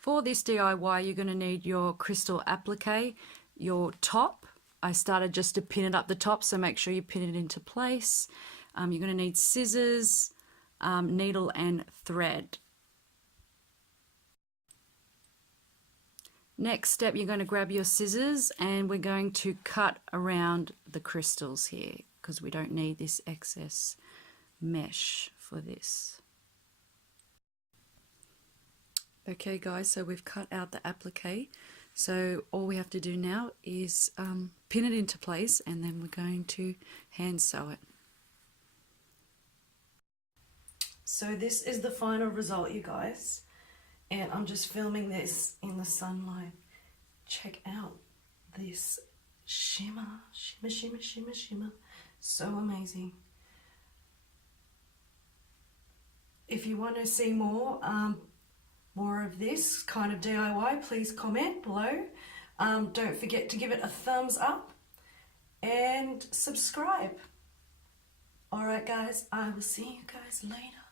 For this DIY, you're going to need your crystal applique, your top. I started just to pin it up the top, so make sure you pin it into place. You're going to need scissors, needle and thread. Next step, you're going to grab your scissors and we're going to cut around the crystals here because we don't need this excess mesh for this. Okay guys, so we've cut out the applique. So all we have to do now is pin it into place and then we're going to hand sew it. So this is the final result, you guys. And I'm just filming this in the sunlight. Check out this shimmer, shimmer, shimmer, shimmer, shimmer. So amazing. If you want to see more of this kind of DIY, please comment below. Don't forget to give it a thumbs up and subscribe. Alright guys, I will see you guys later.